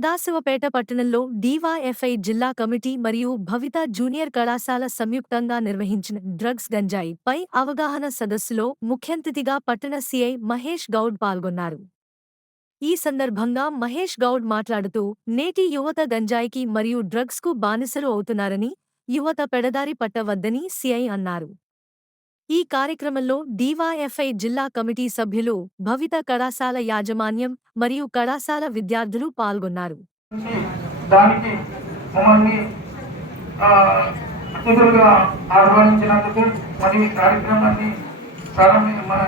సదాశివపేట పట్టణంలో డీవైఎఫ్ఐ జిల్లా కమిటీ మరియు భవిత జూనియర్ కళాశాల సంయుక్తంగా నిర్వహించిన డ్రగ్స్ గంజాయి పై అవగాహన సదస్సులో ముఖ్యంతిథిగా పట్టణ సీఐ మహేష్ గౌడ్ పాల్గొన్నారు. ఈ సందర్భంగా మహేష్ గౌడ్ మాట్లాడుతూ నేటి యువత గంజాయికి మరియు డ్రగ్స్కు బానిసలు అవుతున్నారని యువత పెడదారి పట్టవద్దని సీఐ అన్నారు. ఈ కార్యక్రమంలో డివైఎఫ్ఐ జిల్లా కమిటీ సభ్యులు భవిత కళాశాల యాజమాన్యం మరియు కళాశాల విద్యార్థులు పాల్గొన్నారు. దానికి మమ్మల్ని అతిథులుగా ఆహ్వానించినందుకు మరియు కార్యక్రమాన్ని ప్రారంభి మన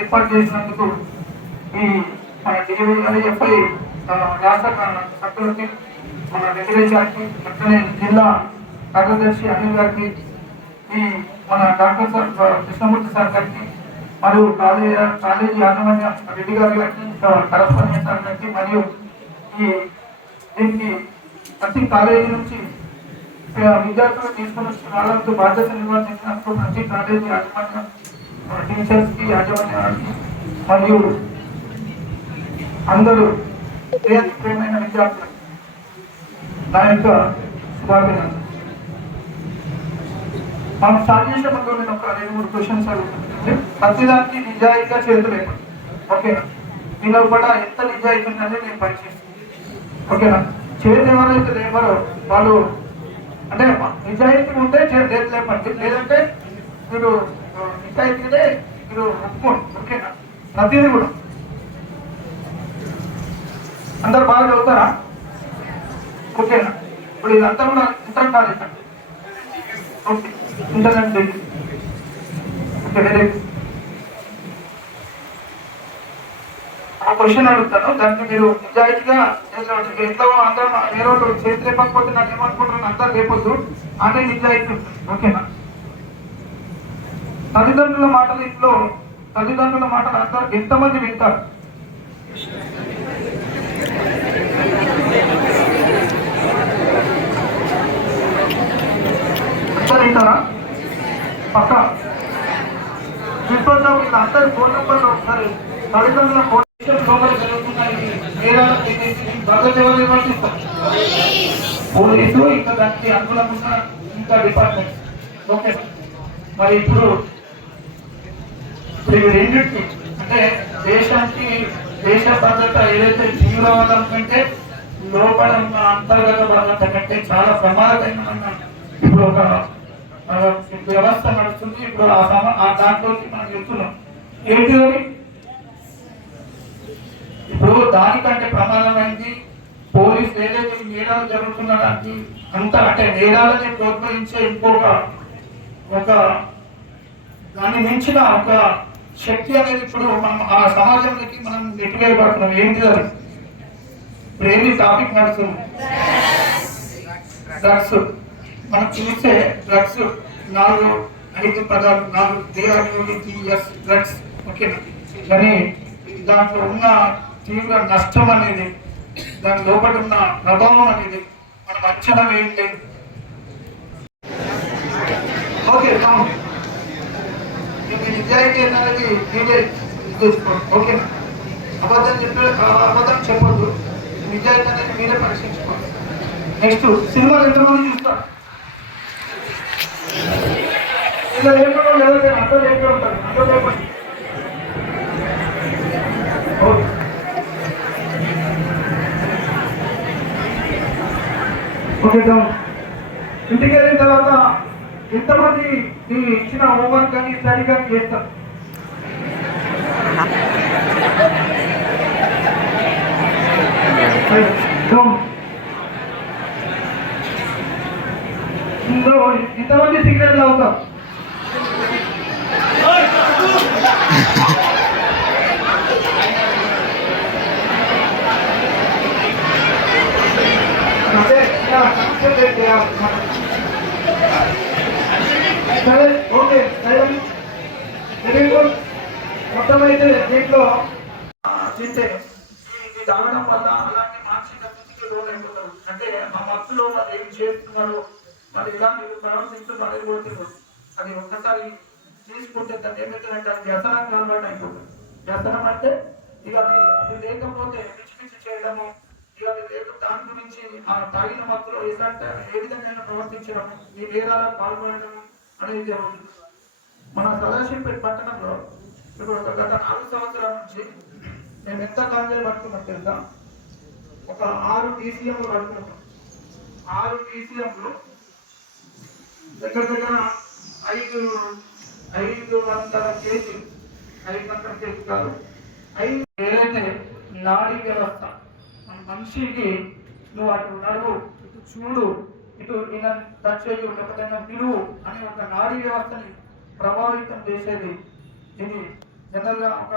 ఏర్పాటు చేసినందుకు ఈ మన డివైఎఫ్ఐ రాష్ట్ర సభ్యులకి మన వెంకటేష్ గారికి అట్లనే జిల్లా కార్యదర్శి అనిల్ గారికి ఈ మన డాక్టర్ సార్ కృష్ణమూర్తి సార్ గారికి మరియు కాలేజీ కాలేజీ యాజమాన్య రెడ్డి గారి గారికి కరస్పాండెంట్ సార్ గారికి మరియు ఈ దీనికి ప్రతి కాలేజీ నుంచి విద్యార్థులు తీసుకుని వచ్చిన వాళ్ళతో బాధ్యత నిర్వహించినప్పుడు ప్రతి కాలేజీ యాజమాన్య టీచర్స్కి యాజమాన్యానికి మరియు అందరూ ప్రేమైన విద్యార్థులు నా యొక్క శుభాభినందనలు. మనం స్టార్ట్ చేసే నేను ఒక రెండు మూడు క్వశ్చన్స్ అడుగుతాను ప్రతిదానికి నిజాయితీగా చేతులు లేకుండా ఓకేనా మీలో కూడా ఎంత నిజాయితీ ఉందని నేను పనిచేస్తాను ఓకేనా చేతి ఎవరైతే లేబరో వాళ్ళు అంటే నిజాయితీ ఉంటే చేతి లేపండి. లేదంటే మీరు నిజాయితీనే మీరు ఒప్పుకోండి. ఓకేనా ప్రతిదీ కూడా. అందరు బాగా చదువుతారా? ఓకేనా ఇప్పుడు ఇదంతా కూడా ఇంటర్ కాలేజ్ ఓకే ఉంటుందండి. ఆ క్వశ్చన్ అడుగుతాను. దానికి మీరు నిజాయితీగా చేసేవాళ్ళు. ఎట్లా అందరం వేరే వాళ్ళు చేతి లేకపోతే నాకు ఏమనుకుంటున్నాను అందరు లేపొద్దు. అంటే నిజాయితీ ఉంటుంది. ఓకేనా? తల్లిదండ్రుల మాటలు ఇంట్లో తల్లిదండ్రుల మాటలు అందరు ఎంతమంది వింటారు? అందరు వింటారా? పక్క. విశ్వజాబ్ వీళ్ళ అందరి ఫోన్ నెంబర్లు ఒకసారి తల్లిదండ్రుల ఫోన్ పోలీసు ఇంకా దానికి అనుకూలంగా ఇంకా డిపార్ట్మెంట్ ఓకే మరి ఇప్పుడు ఇప్పుడు రెండింటికి అంటే దేశానికి దేశ భద్రత ఏదైతే తీవ్రవాదం కంటే లోపల ఉన్న అంతర్గత భద్రత కంటే చాలా ప్రమాదకరమైన ఇప్పుడు ఒక వ్యవస్థ నడుస్తుంది ఇప్పుడు ఆ సమ ఆ దాంట్లోకి మనం చెప్తున్నాం ఏంటి అది? ఇప్పుడు దానికంటే ప్రమాదమైంది పోలీస్ ఏదైతే నేరాలు జరుగుతున్న దానికి అంత అంటే నేరాలని ప్రోత్సహించే ఇంకొక ఒక దాన్ని మించిన ఒక శక్తి అనేది ఇప్పుడు మనం ఆ సమాజంలోకి మనం నెట్టివేయబడుతున్నాం. ఏంటి అది? ఇప్పుడు ఏంటి టాపిక్ నడుస్తుంది? డ్రగ్స్. మనం చూసే డ్రగ్స్ నాలుగు ఐదు పదాలు నాలుగు డిఆర్యుడిఎస్ డ్రగ్స్ ఓకేనా కానీ దాంట్లో ఉన్న తీవ్ర నష్టం అనేది దాని లోపల ఉన్న ప్రభావం అనేది మనం అంచనా వేయండి ఓకే అవును మీకు నిజాయితీ అనేది మీరే చూసుకోండి ఓకేనా అబద్ధం చెప్పే అబద్ధం చెప్పొద్దు. నిజాయితీ అనేది మీరే పరీక్షించుకోండి నెక్స్ట్ సినిమాలు ఎంతమంది చూస్తారు? ఇలా లేకుండా లేదా అందరూ లేపే ఉంటారు ఓకే ఓకే డౌన్. ఇంటికి వెళ్ళిన తర్వాత ఎంతమంది ఈ ఇచ్చిన హోంవర్క్ కానీ స్టడీ కానీ చేస్తారు. ఇంతమంది ఇందులో ఎంతమంది సిగరెట్ తాగుతారు అదే ఇలా కాన్సన్ట్రేట్ చేయాలి మనం. సరే ఓకే సరే వెరీ గుడ్ మొత్తం అయితే దీంట్లో తింటే ఇది తాగడం వల్ల అలాంటి మానసిక స్థితికి లోనైపోతారు అంటే మా మత్తులో వాళ్ళు ఏం చేస్తున్నారు మరి ఇలా మీరు ప్రవర్తిస్తూ అది పోతున్నారు అది ఒక్కసారి తీసుకుంటే దాన్ని ఏమవుతుందంటే అది వ్యసనంగా అలవాటు అయిపోతుంది వ్యసనం అంటే ఇక అది అది లేకపోతే పిచ్చి పిచ్చి చేయడము ఇవాళ రేపు దాని గురించి ఆ తాగిన మత్తులో ఎలాంటి ఏ విధంగా ప్రవర్తించడం ఈ నేరాల పాల్గొనడం అనేది జరుగుతుంది. మన సదాశివపేట పట్టణంలో ఇప్పుడు గత నాలుగు సంవత్సరాల నుంచి మేము ఎంత గాంజాలు పట్టుకున్నాం తెలుసా? ఒక ఆరు టీసీఎంలు పట్టుకుంటాం ఆరు టీసీఎంలు దగ్గర దగ్గర ఐదు ఐదు వందల కేజీ ఐదు వందల కేజీ కాదు. ఐదు ఏదైతే నాడీ వ్యవస్థ మనిషికి నువ్వు అటు నడువు ఇటు చూడు ఇటు ఇలా టచ్ చేయు లేకపోతే పిలువు అనే ఒక నాడీ వ్యవస్థని ప్రభావితం చేసేది. ఇది జనరల్గా ఒక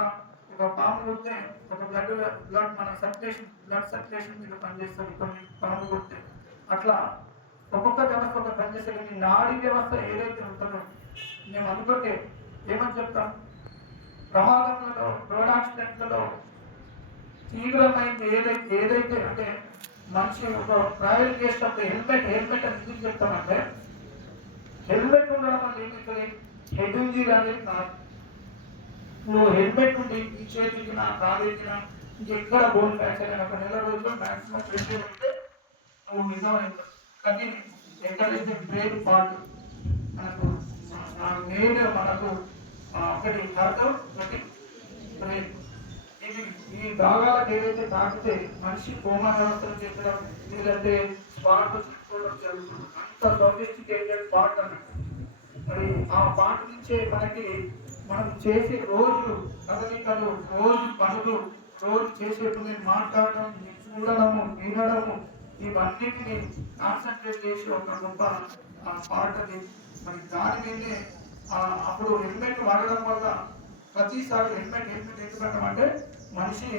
ఒక పాము కుడితే ఒక బ్లడ్ బ్లడ్ మన సర్క్యులేషన్ బ్లడ్ సర్క్యులేషన్ మీద పనిచేస్తుంది కొన్ని పాము కుడితే అట్లా ఒక్కొక్క వ్యవస్థ ఒక పనిచేసే కానీ నాడీ వ్యవస్థ ఏదైతే ఉంటుందో మేము అనుకుంటే ఏమని చెప్తాం ప్రమాదంలో రోడ్ యాక్సిడెంట్లలో తీవ్రమైంది ఏదైతే ఏదైతే అంటే మనిషి ఒక ట్రావెల్ చేసినప్పుడు హెల్మెట్ హెల్మెట్ అని ఎందుకు చెప్తామంటే హెల్మెట్ ఉండడం వల్ల ఏమవుతుంది హెడ్ ఇంజరీ అనేది కాదు నువ్వు హెల్మెట్ ఉండి ఈ చేతికి నా కాలేజీన ఇంకెక్కడ బోన్ ఫ్రాక్చర్ అయినా ఒక నెల రోజులు మాక్సిమం రెండు అయితే నువ్వు నిజమైంది కానీ ఎక్కడైతే బ్రేక్ పార్ట్ మనకు మెయిన్ మనకు ఒకటి హార్ట్ ఒకటి బ్రేక్ ఈ భాగాలకు ఏదైతే తాకితే మనిషి కోమా వ్యవస్థలు చేయడం లేదంటే స్పాట్ చిక్కుకోవడం జరుగుతుంది. అంత సొఫిస్టికేటెడ్ పార్ట్ అన్నట్టు మరి ఆ పాట నుంచే మనకి మనం చేసే రోజు కదలికలు రోజు పనులు రోజు చేసేటువంటి మాట్లాడడం చూడడము వినడము ఇవన్నిటిని కాన్సన్ట్రేట్ చేసి ఒక గొప్ప ఆ పాటని మరి దాని మీదే అప్పుడు హెల్మెట్ వాడడం వల్ల ప్రతిసారి హెల్మెట్ హెల్మెట్ ఎందుకంటే మనిషి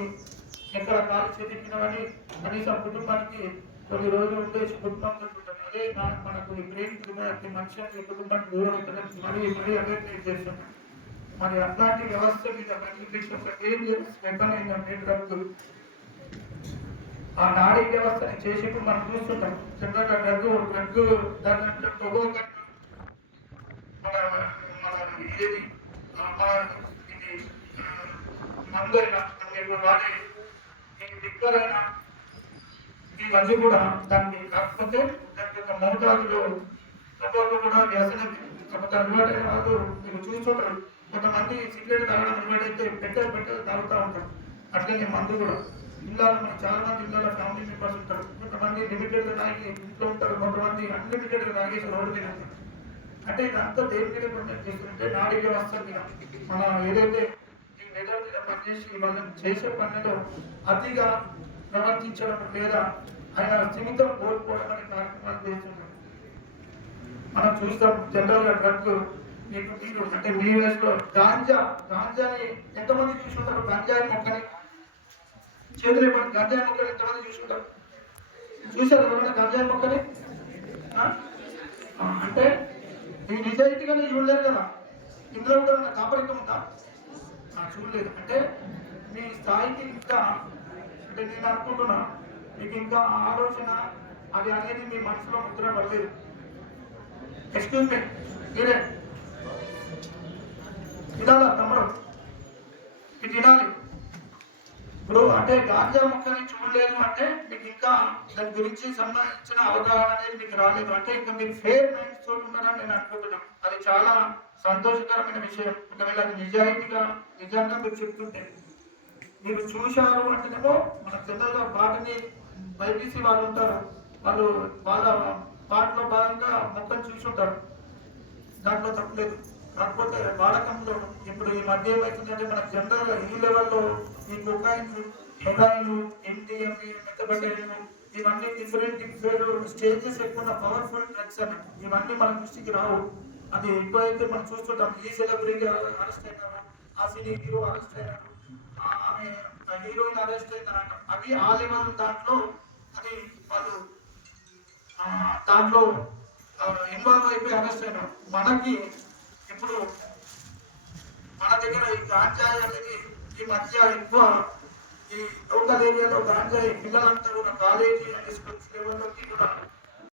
ఎక్కడ కాలు చేతికిన కానీ కనీసం కుటుంబానికి కొన్ని రోజులు ఉండేసి కుటుంబంతో అదే నా- మనకు ఈ బ్రెయిన్ ట్యూమర్ మనిషి అనేది కుటుంబానికి దూరం అవుతుంది మరీ మరీ అవేర్నెస్ చేస్తున్నాం మరి అట్లాంటి వ్యవస్థ మీద కనిపించిన ఒక డేంజర్ వెపన్ ఏంటంటే డ్రగ్ ఆ నాడీ వ్యవస్థని చేసేప్పుడు మనం చూస్తుంటాం. చక్కగా డ్రగ్ డ్రగ్ దాని అంటే పొగోకట్టు మన మన ఏది? మన ఇది ఆ, మందైనా మీరు ఇవన్నీ కూడా దాన్ని కాకపోతే దాని యొక్క మోతాదులో పొగకు కూడా వ్యసనం కాకపోతే అలవాటైన వాళ్ళు మీరు చూస్తుంటారు. కొంతమంది సిగరెట్ తాగడం అలవాటైతే పెట్టే పెట్టే తాగుతూ ఉంటారు. అట్లనే మందు కూడా. ఇళ్ళలో మనకు చాలా మంది ఇళ్ళలో ఫ్యామిలీ మెంబర్స్ ఉంటారు. కొంతమంది లిమిటెడ్ తాగి ఇంట్లో ఉంటారు. కొంతమంది అన్లిమిటెడ్ తాగేసి రోడ్డు మీద ఉంటారు. అంటే ఇదంతా దేని మీద చేస్తుంటే నాడీ వ్యవస్థ మీద మన ఏదైతే ఈ పనిచేసి మనం చేసే పనిలో అతిగా ప్రవర్తించడం లేదా ఆయన జీవితం కోల్పోవడం అనే కార్యక్రమాలు చేస్తున్నాం మనం చూస్తాం జనరల్ డ్రగ్స్ మీకు మీరు అంటే మీ వయసులో గాంజా గాంజాని ఎంతమంది చూసుకుంటారు? గంజాయి మొక్కని చేతులు ఇవ్వండి గంజాయి మొక్కని ఎంతమంది చూసుకుంటారు? చూశారు ఎవరైనా గంజాయి మొక్కని? అంటే ఈ నిజాయితీగానే చూడలేరు కదా. ఇందులో కూడా కాపరికం ఉందా? నాకు చూడలేదు అంటే మీ స్థాయికి ఇంకా అంటే నేను అనుకుంటున్నా మీకు ఇంకా ఆలోచన అది అనేది మీ మనసులో ముద్ర పడలేదు. ఎక్స్క్యూజ్ మీ మీరే. తినాలా తమ్ముడు? ఇది తినాలి ఇప్పుడు అంటే గాంజా మొక్కని చూడలేదు అంటే మీకు ఇంకా దాని గురించి సంబంధించిన అవగాహన అనేది మీకు రాలేదు. అంటే ఇంకా మీరు ఫేర్ మైండ్స్ తోటి ఉన్నారని నేను అనుకుంటున్నాను అది చాలా సంతోషకరమైన విషయం. ఒకవేళ అది నిజాయితీగా నిజంగా మీరు చెప్తుంటే మీరు చూశారు అంటేనేమో మన జనరల్గా పాటని బైపీసీ వాళ్ళు ఉంటారు. వాళ్ళు వాళ్ళ పాటలో భాగంగా మొక్కను చూసి ఉంటారు దాంట్లో తప్పలేదు కాకపోతే వాడకంలో ఇప్పుడు ఈ మధ్య ఏమవుతుందంటే మన జనరల్గా ఈ లెవెల్లో ఈ కుకాయిన్లు హెరాయిన్ ఎండిఎంఈ మెథబటైన్ ఇవన్నీ డిఫరెంట్ డిఫరెంట్ స్టేజెస్ ఎక్కువ పవర్ఫుల్ డ్రగ్స్ అని ఇవన్నీ మన దృష్టికి రావు. అది ఎప్పుడైతే మనం చూస్తుంటాం ఈ సెలబ్రిటీ అరెస్ట్ అయినారు ఆ సినీ హీరో అరెస్ట్ అయినారు ఆమె హీరోయిన్ అరెస్ట్ అయిందన్నమాట అవి ఆ లెవెల్ దాంట్లో అది వాళ్ళు దాంట్లో ఇన్వాల్వ్ అయిపోయి అరెస్ట్ అయినాం మనకి ఇప్పుడు మన దగ్గర ఈ గాంజాయి అనేది ఈ మధ్య ఎక్కువ ఈ లోకల్ ఏరియాలో గాంజాయి పిల్లలంతా కూడా కాలేజీ అండ్ స్కూల్స్ లెవెల్లోకి కూడా